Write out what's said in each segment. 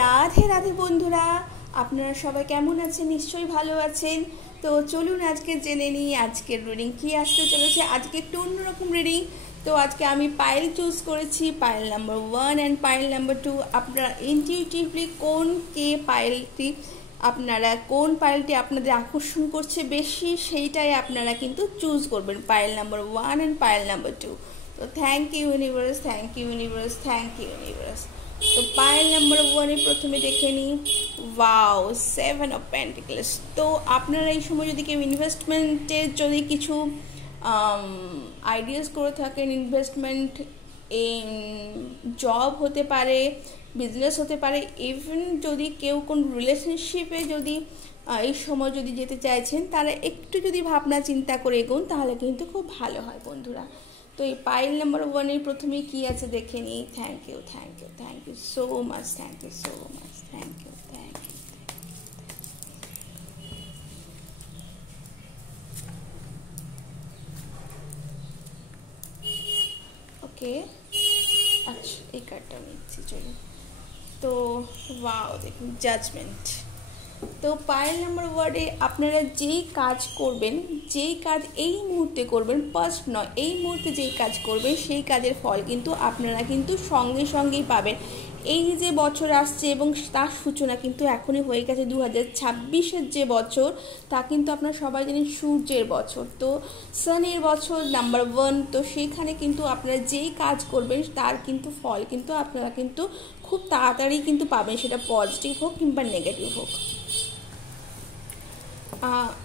রাধে রাধে বন্ধুরা, আপনারা সবাই কেমন আছেন? নিশ্চয়ই ভালো আছেন। তো চলুন আজকে জেনে নিই আজকের রিডিং কী আসতে চলেছে। আজকে একটু অন্যরকম রিডিং। তো আজকে আমি পাইল চুজ করেছি, pile number 1 and pile number 2। আপনারা ইনটিউটিভলি কোন পাইলটি আপনাদের আকর্ষণ করছে বেশি সেইটাই আপনারা কিন্তু চুজ করবেন, pile number 1 and pile number 2। তো thank you universe, thank you universe, thank you universe. তো পাইল নাম্বার 1 প্রথমে দেখে নিই। Wow, 7 of pentacles. তো আপনারা এই সময় যদি কেউ ইনভেস্টমেন্টের যদি কিছু আইডিয়াস করে থাকেন, ইনভেস্টমেন্ট ইন জব হতে পারে, বিজনেস হতে পারে, ইভেন যদি কেউ কোন রিলেশনশিপে যদি এই সময় যদি যেতে চাইছেন, তারা একটু যদি ভাবনা চিন্তা করে এগোন তাহলে কিন্তু খুব ভালো হয় বন্ধুরা। তো এই পাইল নাম্বার 1 প্রথমে কি আছে দেখে নিই। Thank you, thank you, thank you so much, thank you so much, thank you, thank you. Okay, আচ্ছা এই কার্ডটা নিচ্ছি, চলুন। তো ওয়াও, দেখুন জাজমেন্ট। তো পাইল নাম্বার 1 আপনারা যেই কাজ করবেন, যেই কাজ এই মুহূর্তে করবেন, ফার্স্ট নয়, এই মুহূর্তে যেই কাজ করবেন সেই কাজের ফল কিন্তু আপনারা কিন্তু সঙ্গে সঙ্গেই পাবেন। এই যে বছর আসছে এবং তার সূচনা কিন্তু এখনই হয়ে গেছে। 2026-এর যে বছর, তা কিন্তু আপনারা সবাই জানেন সূর্যের বছর, তো সানের বছর নাম্বার 1। তো সেইখানে কিন্তু আপনারা যেই কাজ করবেন তার কিন্তু ফল কিন্তু আপনারা কিন্তু খুব তাড়াতাড়ি কিন্তু পাবেন, সেটা পজিটিভ হোক কিংবা নেগেটিভ হোক।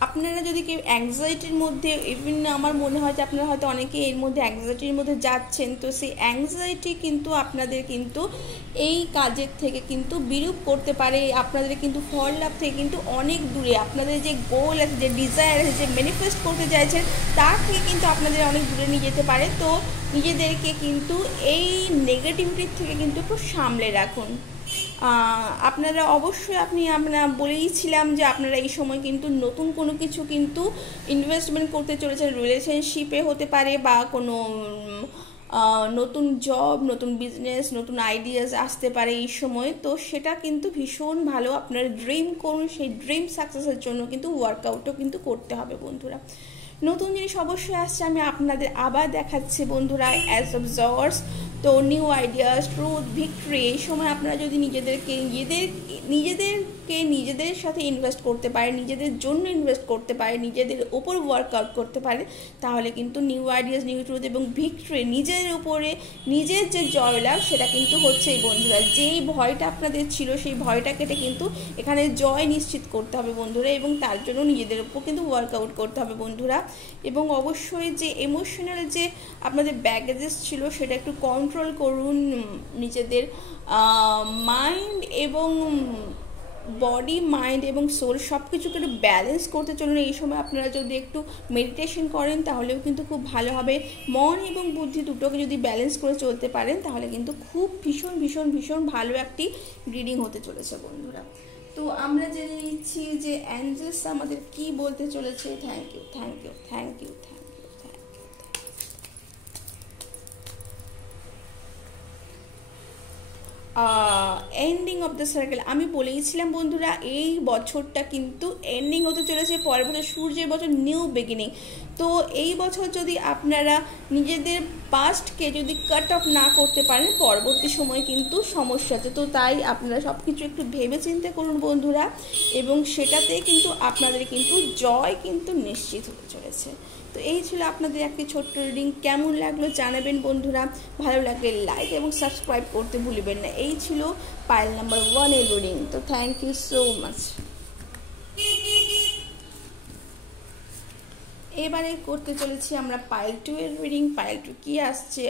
আপনারা যদি কেউ অ্যাংজাইটির মধ্যে, ইভেন আমার মনে হয় যে আপনারা হয়তো অনেকে এর মধ্যে অ্যাংজাইটির মধ্যে যাচ্ছেন, তো সেই অ্যাংজাইটি কিন্তু আপনাদের কিন্তু এই কাজের থেকে কিন্তু বিরূপ করতে পারে, আপনাদের কিন্তু ফল লাভ থেকে কিন্তু অনেক দূরে, আপনাদের যে গোল আছে, যে ডিজায়ার আছে, যে ম্যানিফেস্ট করতে চাইছেন, তার থেকে কিন্তু আপনাদের অনেক দূরে নিয়ে যেতে পারে। তো নিজেদেরকে কিন্তু এই নেগেটিভিটির থেকে কিন্তু একটু সামলে রাখুন। আপনারা অবশ্যই আমরা বলেইছিলাম যে আপনারা এই সময় কিন্তু নতুন কোনো কিছু কিন্তু ইনভেস্টমেন্ট করতে চলেছেন, রিলেশনশিপে হতে পারে বা কোনো নতুন জব, নতুন বিজনেস, নতুন আইডিয়াস আসতে পারে এই সময়। তো সেটা কিন্তু ভীষণ ভালো, আপনারা ড্রিম করুন, সেই ড্রিম সাকসেসের জন্য কিন্তু ওয়ার্কআউটও কিন্তু করতে হবে বন্ধুরা। নতুন জিনিস অবশ্যই আসছে, আমি আপনাদের আবার দেখাচ্ছি বন্ধুরা, অ্যাজ অবজার্ভার্স। তো নিউ আইডিয়াস, ট্রুথ, ভিক্টরি, এই সময় আপনারা যদি নিজেদের সাথে ইনভেস্ট করতে পারে, নিজেদের জন্য ইনভেস্ট করতে পারে, নিজেদের ওপর ওয়ার্কআউট করতে পারে, তাহলে কিন্তু নিউ আইডিয়াস, নিউ ট্রুথ এবং ভিক্টরি, নিজের উপরে নিজের যে জয়লাভ সেটা কিন্তু হচ্ছেই বন্ধুরা। যেই ভয়টা আপনাদের ছিল সেই ভয়টা কেটে কিন্তু এখানে জয় নিশ্চিত করতে হবে বন্ধুরা, এবং তার জন্য নিজেদের উপর কিন্তু ওয়ার্কআউট করতে হবে বন্ধুরা। এবং অবশ্যই যে ইমোশনাল যে আপনাদের ব্যাগেজেস ছিল সেটা একটু কন্ট্রোল করুন, নিজেদের মাইন্ড এবং বডি, মাইন্ড এবং সোল সব কিছুকে একটু ব্যালেন্স করতে চলুন। এই সময় আপনারা যদি একটু মেডিটেশন করেন তাহলেও কিন্তু খুব ভালো হবে। মন এবং বুদ্ধি দুটোকে যদি ব্যালেন্স করে চলতে পারেন তাহলে কিন্তু খুব ভীষণ ভীষণ ভীষণ ভালো একটি রিডিং হতে চলেছে বন্ধুরা। তো আমরা জেনে নিচ্ছি যে অ্যাঞ্জেলস আমাদের কি বলতে চলেছে। Thank you, thank you, thank you, thank you, thank you. Ending of the circle. আমি বলেইছিলাম বন্ধুরা এই বছরটা কিন্তু এন্ডিং হতে চলেছে, পরের বছর সূর্যের বছর, নিউ বিগিনিং। তো এই বছর যদি আপনারা নিজেদের পাস্টকে যদি কাট অফ না করতে পারেন, পরবর্তী সময় কিন্তু সমস্যা আছে। তো তাই আপনারা সব কিছু একটু ভেবে চিন্তে করুন বন্ধুরা, এবং সেটাতে কিন্তু আপনাদের কিন্তু জয় কিন্তু নিশ্চিত হতে চলেছে। তো এই ছিল আপনাদের একটি ছোট্ট রিডিং। কেমন লাগলো জানাবেন বন্ধুরা, ভালো লাগলে লাইক এবং সাবস্ক্রাইব করতে ভুলবেন না। এই ছিল পাইল নাম্বার 1 রিডিং। তো থ্যাংক ইউ সো মাচ। এবারে করতে চলেছি আমরা পাইল 2 রিডিং। পাইল 2 কি আসছে?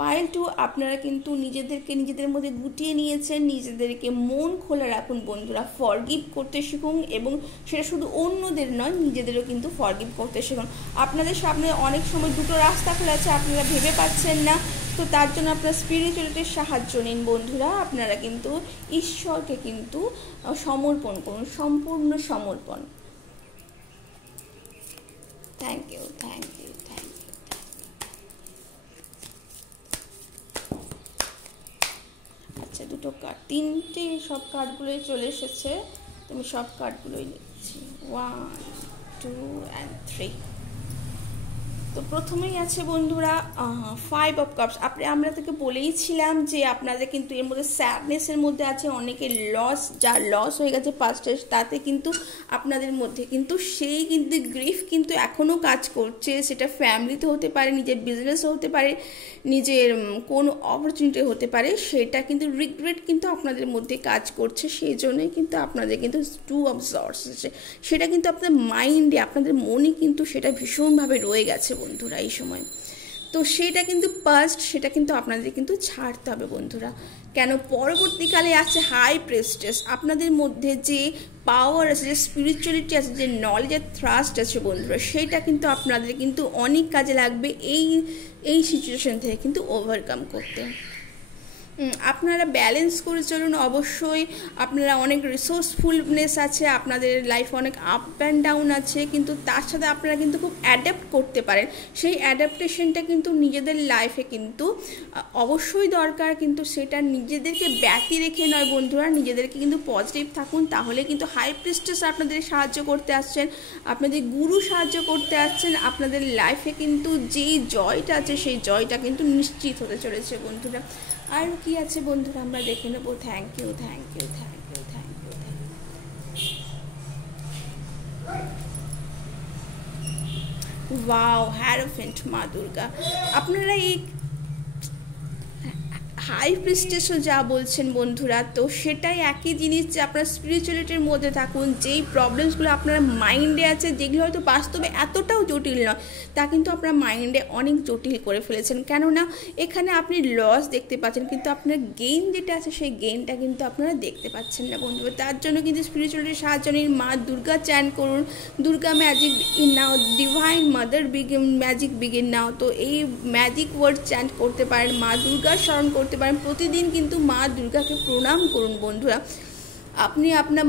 পাইল 2 আপনারা কিন্তু নিজেদের মধ্যে গুটিয়ে নিয়েছেন, নিজেদেরকে মন খোলা রাখুন বন্ধুরা, ফরগিভ করতে শিখুন, এবং সেটা শুধু অন্যদের নয়, নিজেদেরও কিন্তু ফরগিভ করতে শিখুন। আপনাদের সামনে অনেক সময় দুটো রাস্তা খোলা আছে, আপনারা ভেবে পাচ্ছেন না, তো তার জন্য আপনারা স্পিরিচুয়ালিটির সাহায্য নিন বন্ধুরা। আপনারা কিন্তু ঈশ্বরকে কিন্তু সমর্পণ করুন, সম্পূর্ণ সমর্পণ। Thank you, thank you, thank you. আচ্ছা, দুটো কার্ড, তিনটে সব কার্ডগুলোই চলে এসেছে। তুমি সব কার্ডগুলোই লিখছি, 1 2 and 3। তো প্রথমেই আছে বন্ধুরা 5 অফ কাপস। আমরা থেকে বলেইছিলাম যে আপনাদের কিন্তু এর মধ্যে স্যাডনেসের মধ্যে আছে, অনেকের লস, যার লস হয়ে গেছে পাস্টে, তাতে কিন্তু আপনাদের মধ্যে কিন্তু সেই কিন্তু গ্রিফ কিন্তু এখনও কাজ করছে। সেটা ফ্যামিলিতে হতে পারে, নিজের বিজনেসও হতে পারে, নিজের কোনো অপরচুনিটি হতে পারে, সেটা কিন্তু রিগ্রেট কিন্তু আপনাদের মধ্যে কাজ করছে। সেই জন্যই কিন্তু আপনাদের কিন্তু 2 অফ সর্টস আছে, সেটা কিন্তু আপনার মাইন্ডে, আপনাদের মনে কিন্তু সেটা ভীষণভাবে রয়ে গেছে বন্ধুরা এই সময়। তো সেটা কিন্তু পাস্ট, সেটা কিন্তু আপনাদের কিন্তু ছাড়তে হবে বন্ধুরা। কেন, পরবর্তীকালে আছে হাই প্রেস্টেস। আপনাদের মধ্যে যে পাওয়ার আছে, যে স্পিরিচুয়ালিটি আছে, যে নলেজের থ্রাস্ট আছে বন্ধুরা, সেইটা কিন্তু আপনাদের কিন্তু অনেক কাজে লাগবে এই সিচুয়েশন থেকে কিন্তু ওভারকাম করতে। আপনারা ব্যালেন্স করে চলুন অবশ্যই। আপনারা অনেক রিসোর্সফুলনেস আছে, আপনাদের লাইফে অনেক আপ অ্যান্ড ডাউন আছে, কিন্তু তার সাথে আপনারা কিন্তু খুব অ্যাডাপ্ট করতে পারেন। সেই অ্যাডাপ্টেশনটা কিন্তু নিজেদের লাইফে কিন্তু অবশ্যই দরকার, কিন্তু সেটা নিজেদেরকে ব্যতি রেখে নয় বন্ধুরা, নিজেদেরকে কিন্তু পজিটিভ থাকুন। তাহলে কিন্তু হাই প্রিস্টেস আপনাদের সাহায্য করতে আসছেন, আপনাদের গুরু সাহায্য করতে আসছেন। আপনাদের লাইফে কিন্তু যেই জয়টা আছে সেই জয়টা কিন্তু নিশ্চিত হতে চলেছে বন্ধুরা। আর কি আছে বন্ধুরা আমরা দেখে নেব। Thank you, thank you, thank you, thank you, thank you. Wow, hierophant মা দুর্গা। আপনারা এই হাই প্রিস্টেসও যা বলছেন বন্ধুরা, তো সেটাই একই জিনিস যে আপনার স্পিরিচুয়ালিটির মধ্যে থাকুন। যেই প্রবলেমসগুলো আপনার মাইন্ডে আছে, যেগুলো হয়তো বাস্তবে এতটাও জটিল নয়, তা কিন্তু আপনার মাইন্ডে অনেক জটিল করে ফেলেছেন। কেননা এখানে আপনি লস দেখতে পাচ্ছেন, কিন্তু আপনার গেইন যেটা আছে সেই গেইনটা কিন্তু আপনারা দেখতে পাচ্ছেন না বন্ধুরা। তার জন্য কিন্তু স্পিরিচুয়ালিটির সাহায্য নিন, মা দুর্গা চ্যান করুন, Durga magic in now, divine mother begin magic begin নাও। তো এই ম্যাজিক ওয়ার্ড চ্যান্ট করতে পারেন, মা দুর্গার স্মরণ করতে পারেন প্রতিদিন, কিন্তু মা দুর্গাকে প্রণাম করুন বন্ধুরা। আপনি আপনার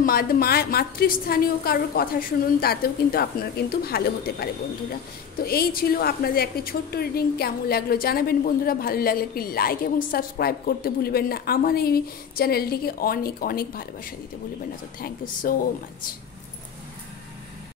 মাতৃস্থানীয় কারোর কথা শুনুন, তাতেও কিন্তু আপনার কিন্তু ভালো হতে পারে বন্ধুরা। তো এই ছিল আপনাদের একটি ছোট্ট রিডিং। কেমন লাগলো জানাবেন বন্ধুরা। ভালো লাগলে একটি লাইক এবং সাবস্ক্রাইব করতে ভুলবেন না। আমার এই চ্যানেলটিকে অনেক অনেক ভালোবাসা দিতে ভুলবেন না। তো থ্যাংক ইউ সো মাচ।